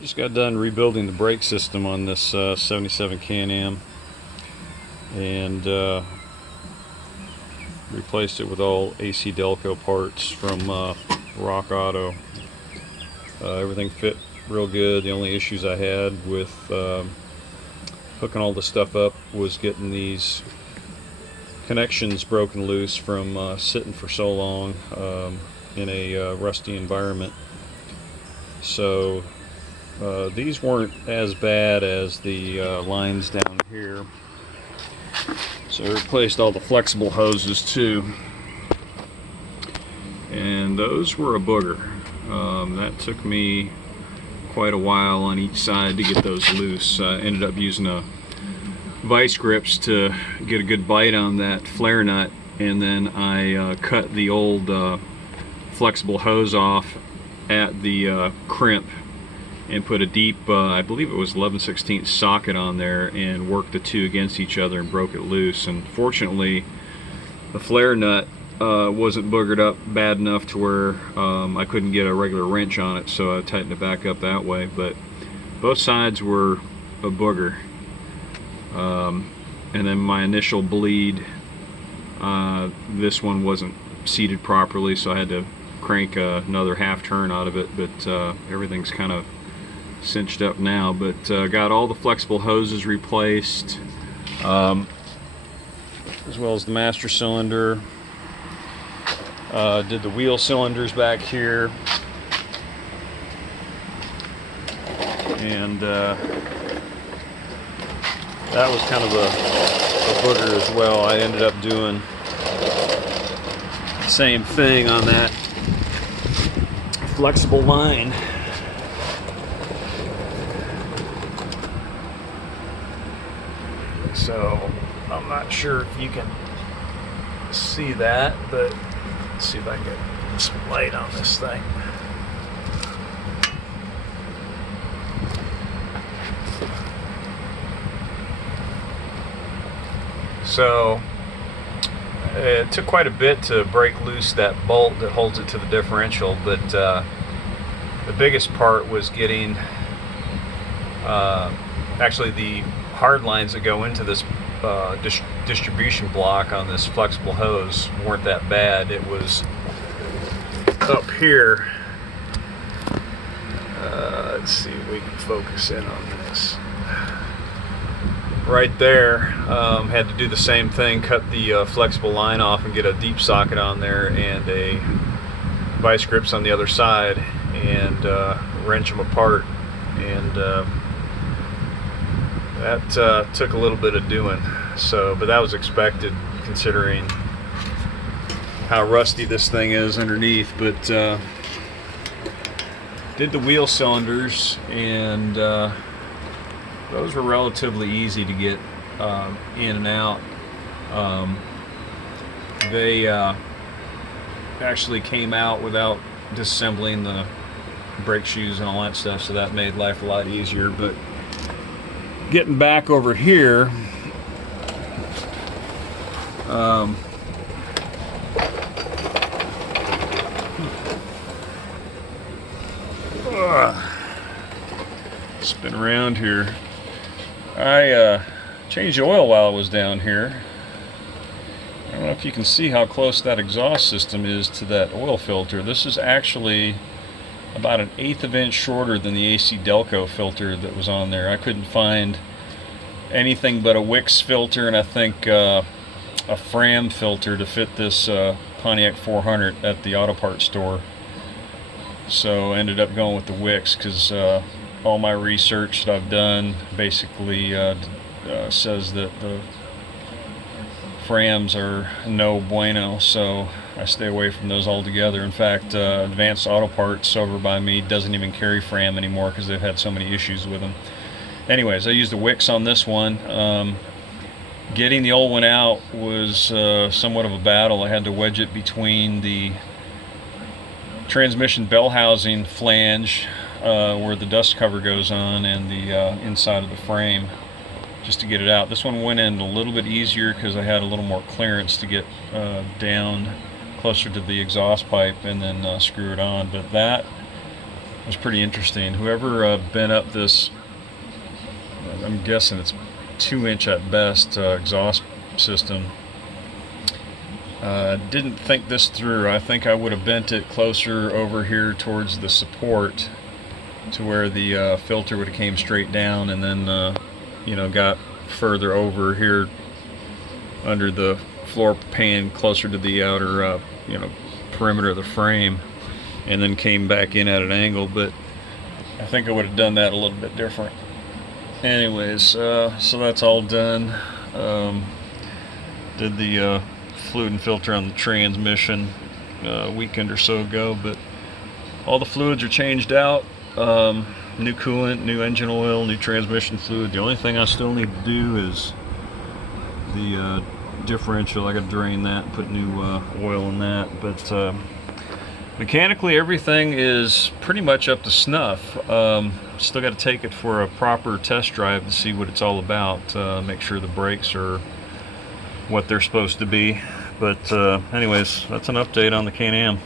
Just got done rebuilding the brake system on this 77 Can-Am, and replaced it with all AC Delco parts from Rock Auto. Everything fit real good. The only issues I had with hooking all the stuff up was getting these connections broken loose from sitting for so long in a rusty environment. So these weren't as bad as the lines down here. So I replaced all the flexible hoses too, and those were a booger. That took me quite a while on each side to get those loose. I ended up using a vice grips to get a good bite on that flare nut, and then I cut the old flexible hose off at the crimp and put a deep, I believe it was 11/16 socket on there, and worked the two against each other and broke it loose. And fortunately, the flare nut wasn't boogered up bad enough to where I couldn't get a regular wrench on it, so I tightened it back up that way. But both sides were a booger. And then my initial bleed, this one wasn't seated properly, so I had to crank another half turn out of it, but everything's kind of cinched up now. But got all the flexible hoses replaced, as well as the master cylinder. Did the wheel cylinders back here, and that was kind of a booger as well. I ended up doing the same thing on that flexible line. So I'm not sure if you can see that, but let's see if I can get some light on this thing. So it took quite a bit to break loose that bolt that holds it to the differential, but the biggest part was getting actually the hard lines that go into this distribution block on this flexible hose weren't that bad. It was up here. Let's see if we can focus in on this. Right there, had to do the same thing, cut the flexible line off and get a deep socket on there and a vice grips on the other side, and wrench them apart. And that took a little bit of doing. So, but that was expected considering how rusty this thing is underneath. But did the wheel cylinders, and those were relatively easy to get in and out. They actually came out without disassembling the brake shoes and all that stuff, so that made life a lot easier. But getting back over here, spin around here. I changed the oil while I was down here. I don't know if you can see how close that exhaust system is to that oil filter. This is actually about 1/8 of an inch shorter than the AC Delco filter that was on there. I couldn't find anything but a Wix filter and I think a Fram filter to fit this Pontiac 400 at the auto parts store. So I ended up going with the Wix because all my research that I've done basically says that the Frams are no bueno, so I stay away from those altogether. In fact, Advanced Auto Parts over by me doesn't even carry Fram anymore because they've had so many issues with them. Anyways, I used the Wix on this one. Getting the old one out was somewhat of a battle. I had to wedge it between the transmission bell housing flange where the dust cover goes on and the inside of the frame, just to get it out. This one went in a little bit easier because I had a little more clearance to get down closer to the exhaust pipe and then screw it on. But that was pretty interesting. Whoever bent up this, I'm guessing it's 2-inch at best exhaust system, didn't think this through. I think I would have bent it closer over here towards the support to where the filter would have came straight down, and then you know, got further over here under the floor pan closer to the outer you know, perimeter of the frame, and then came back in at an angle. But I think I would have done that a little bit different. Anyways, so that's all done. Did the fluid and filter on the transmission a weekend or so ago, but all the fluids are changed out. New coolant, new engine oil, new transmission fluid. The only thing I still need to do is the differential. I got to drain that and put new oil in that. But mechanically, everything is pretty much up to snuff. Still got to take it for a proper test drive to see what it's all about. Make sure the brakes are what they're supposed to be. But anyways, that's an update on the Can-Am.